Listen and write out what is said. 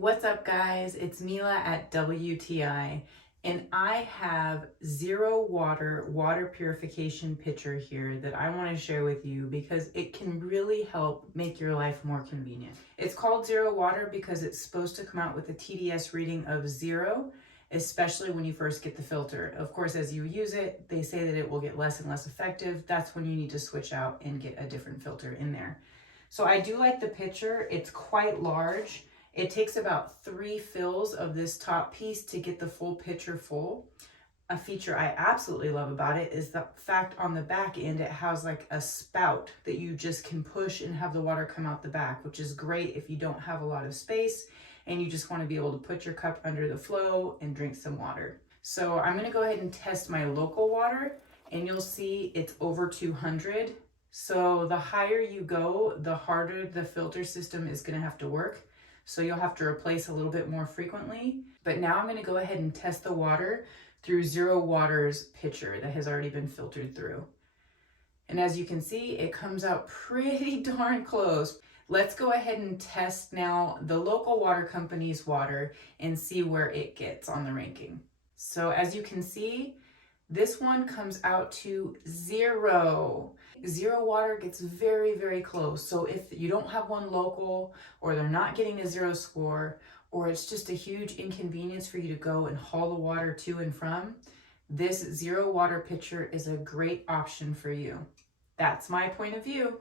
What's up guys? It's Mila at WTI and I have zero water purification pitcher here that I want to share with you because it can really help make your life more convenient. It's called Zero Water because it's supposed to come out with a TDS reading of 0, especially when you first get the filter. Of course, as you use it, they say that it will get less and less effective. That's when you need to switch out and get a different filter in there. So I do like the pitcher. It's quite large. It takes about 3 fills of this top piece to get the full pitcher full. A feature I absolutely love about it is the fact on the back end, it has like a spout that you just can push and have the water come out the back, which is great if you don't have a lot of space and you just want to be able to put your cup under the flow and drink some water. So I'm going to go ahead and test my local water and you'll see it's over 200. So the higher you go, the harder the filter system is going to have to work. So you'll have to replace a little bit more frequently. But now I'm going to go ahead and test the water through Zero Water's pitcher that has already been filtered through. And as you can see, it comes out pretty darn close. Let's go ahead and test now the local water company's water and see where it gets on the ranking. So as you can see, this one comes out to 0. Zero Water gets very, very close. So if you don't have one local, or they're not getting a 0 score, or it's just a huge inconvenience for you to go and haul the water to and from, this Zero Water pitcher is a great option for you. That's my point of view.